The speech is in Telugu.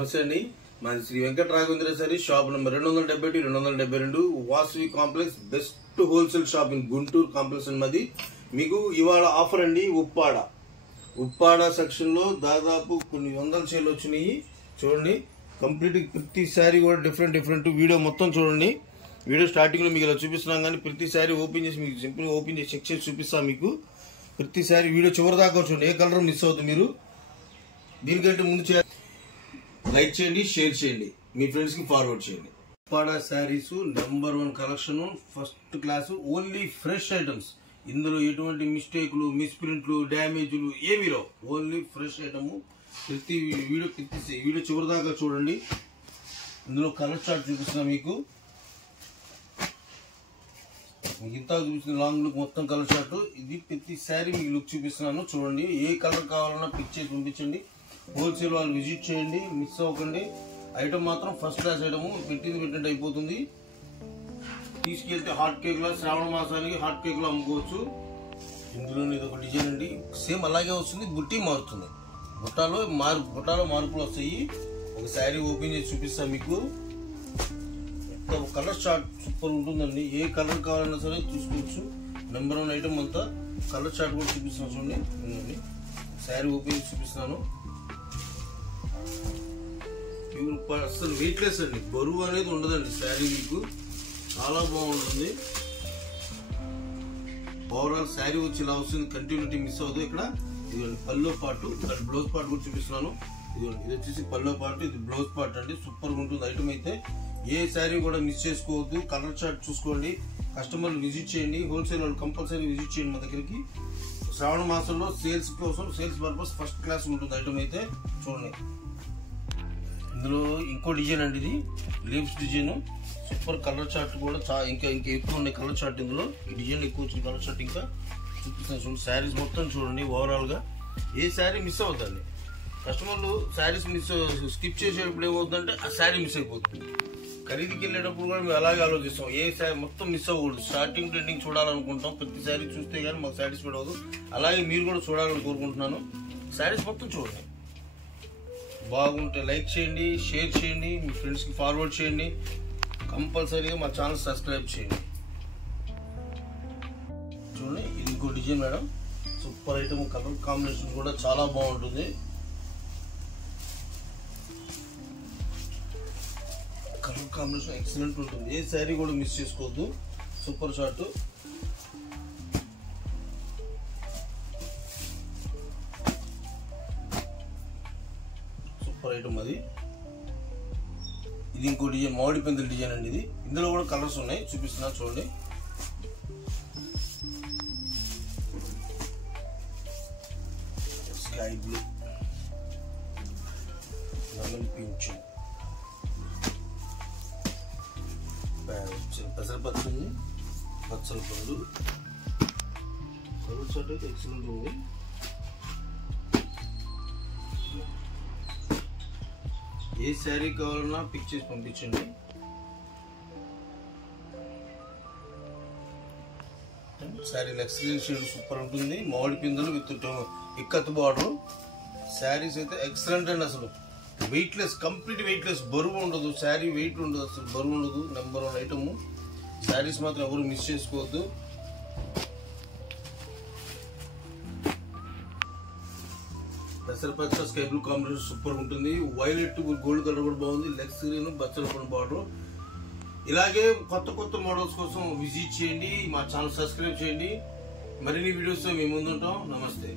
నమస్తే అండి. మాది Sri Venkata Raghavendra sari shop number 271 272 Vasavi complex best wholesale shop in Guntur complex అన్నది. మీకు ఇవాళ ఆఫర్ అండి. ఉప్పాడ సెక్షన్ లో దాదాపు కొన్ని వందల సేల్ వచ్చినాయి. చూడండి, కంప్లీట్ ప్రతి సారీ కూడా డిఫరెంట్ వీడియో మొత్తం చూడండి. వీడియో స్టార్టింగ్ లో మీకు ఇలా చూపిస్తున్నాం, కానీ ప్రతి సారీ ఓపెన్ చేసి మీకు సింపుల్ గా ఓపెన్ చేసి చెక్ చేసి చూపిస్తాం. మీకు ప్రతి సారీ వీడియో చివరి దాకా చూడండి, ఏ కలర్ మిస్ అవుతుంది. మీరు దీనికంటే ముందు లైక్ చేయండి, షేర్ చేయండి, మీ ఫ్రెండ్స్ కి ఫార్వర్డ్ చేయండి. Uppada sarees number 1 collection, first class, only fresh items. ఇందులో ఎటువంటి మిస్టేక్లు, మిస్ప్రింట్లు, డ్యామేజ్లు ఏమీ రావు. Only fresh item. ప్రతి వీడియో చివరి దాకా చూడండి. ఇందులో కలర్ చార్ట్ చూపిస్తున్నా మీకు ఇంత చూపిస్తున్న లాంగ్ లుక్ మొత్తం కలర్ చార్ట్. ఇది ప్రతి శారీ మీకు లుక్ చూపిస్తున్నాను చూడండి. ఏ కలర్ కావాలన్నా పిక్ చేసి పంపించండి. హోల్సేల్ వాళ్ళు విజిట్ చేయండి, మిస్ అవ్వకండి. ఐటమ్ మాత్రం ఫస్ట్ క్లాస్ ఐటమ్, పెట్టినట్టు అయిపోతుంది. తీసుకెళ్తే హాట్ కేక్ లా శ్రావణ మాసానికి హాట్ కేక్ లో అమ్ముకోవచ్చు. ఇందులో ఇది ఒక డిజైన్ అండి, సేమ్ అలాగే వస్తుంది, బుట్టి మారుతుంది. బుట్టాలో మార్పులు వస్తాయి. ఒక శారీ ఓపెన్ చేసి చూపిస్తాను మీకు. కలర్ చార్ట్ సూపర్ ఉంటుందండి. ఏ కలర్ కావాలన్నా సరే చూసుకోవచ్చు. నెంబర్ 1 ఐటమ్ అంతా. కలర్ చార్ట్ కూడా చూపిస్తున్నాను చూడండి. శారీ ఓపెన్ చేసి చూపిస్తున్నాను. అసలు వెయిట్లెస్ అండి, బరువు అనేది ఉండదండి. శారీ మీకు చాలా బాగుంటుంది. ఓవరాల్ శారీ వచ్చి ఇలా వస్తుంది, కంటిన్యూటీ మిస్ అవుతుంది. ఇక్కడ ఇదిగోండి పల్లో పాటు, ఇక్కడ బ్లౌజ్ పార్ట్ కూడా చూపిస్తున్నాను. ఇదిగోండి, ఇది వచ్చేసి పల్లో పార్ట్, ఇది బ్లౌజ్ పార్ట్ అండి. సూపర్ గా ఉంటుంది ఐటమ్ అయితే. ఏ శారీ కూడా మిస్ చేసుకోవద్దు. కలర్ చార్ట్ చూసుకోండి. కస్టమర్లు విజిట్ చేయండి. హోల్సేల్ వాళ్ళు కంపల్సరీ విజిట్ చేయండి మా దగ్గరికి. శ్రావణ మాసంలో సేల్స్ కోసం, సేల్స్ పర్పస్ ఫస్ట్ క్లాస్ ఉంటుంది ఐటమ్ అయితే. చూడండి, ఇందులో ఇంకో డిజైన్ అండి, ఇది leaves design. Super colour chart కూడా ఇంకా ఎక్కువ ఉన్నాయి కలర్ చార్ట్. ఇందులో ఈ డిజైన్ ఎక్కువ వచ్చింది కలర్ చార్ట్. ఇంకా చూపిస్తాను చూడండి. శారీస్ మొత్తం చూడండి. ఓవరాల్ గా ఏ శారీ మిస్ అవుతుంది. కస్టమర్లు శారీస్ స్కిప్ చేసేటప్పుడు ఏమవుతుందంటే ఆ శారీ మిస్ అయిపోతుంది. ఖరీదుకి వెళ్ళేటప్పుడు కూడా మేము అలాగే ఆలోచిస్తాం. ఏ శారీ మొత్తం మిస్ అవ్వకూడదు. స్టార్టింగ్ ట్రెండింగ్ చూడాలనుకుంటాం. ప్రతి శారీ చూస్తే కానీ మాకు సాటిస్ఫైడ్ అవ్వదు. అలాగే మీరు కూడా చూడాలని కోరుకుంటున్నాను. శారీస్ మొత్తం చూడండి. బాగుంటే లైక్ చేయండి, షేర్ చేయండి, మీ ఫ్రెండ్స్ కి ఫార్వర్డ్ చేయండి. కంపల్సరీగా మా ఛానల్ సబ్స్క్రైబ్ చేయండి. చూడండి, ఇది ఇంకో design madam. Super item. Colour combination కూడా చాలా బాగుంటుంది. కలర్ కాంబినేషన్ ఎక్సలెంట్ ఉంటుంది. ఏ శారీ కూడా మిస్ చేసుకోవద్దు. Super short. సూపర్ ఐటమ్ అది. ఇది ఇంకో డిజైన్, మామిడి పెందల డిజైన్ అండి. ఇది ఇందులో కూడా కలర్స్ ఉన్నాయి, చూపిస్తున్నా చూడండి. స్కై బ్లూ, లెమన్ పించ్, పెసరపచ్చ ఉంది, పచ్చల పండు. కలర్ షర్ట్ అయితే ఎక్సలెంట్ ఉంది. ఏ శారీ కావాలన్నా పిక్ చేసి పంపించండి. శారీ ఎక్సలెంట్ షేడ్ సూపర్ ఉంటుంది. మామిడి పిందెలు విత్ ఇక్కత్ బార్డర్. శారీస్ అయితే ఎక్సలెంట్ అండి. అసలు వెయిట్లెస్, కంప్లీట్ వెయిట్లెస్. బరువు ఉండదు శారీ, వెయిట్ ఉండదు, అసలు బరువు ఉండదు. Number 1 item. శారీస్ మాత్రం ఎవరు మిస్ చేసుకోవద్దు. పెసరపచ్చ స్కై బ్లూ కాంబినేషన్ సూపర్ ఉంటుంది. వైలెట్ గోల్డ్ కలర్ కూడా బాగుంది. లెగ్స్ గ్రీన్, బచ్చల పండు బార్డర్. ఇలాగే కొత్త మోడల్స్ కోసం విజిట్ చేయండి. మా ఛానల్ సబ్స్క్రైబ్ చేయండి. మరిన్ని వీడియోస్ మేము ముందుంటాం. నమస్తే.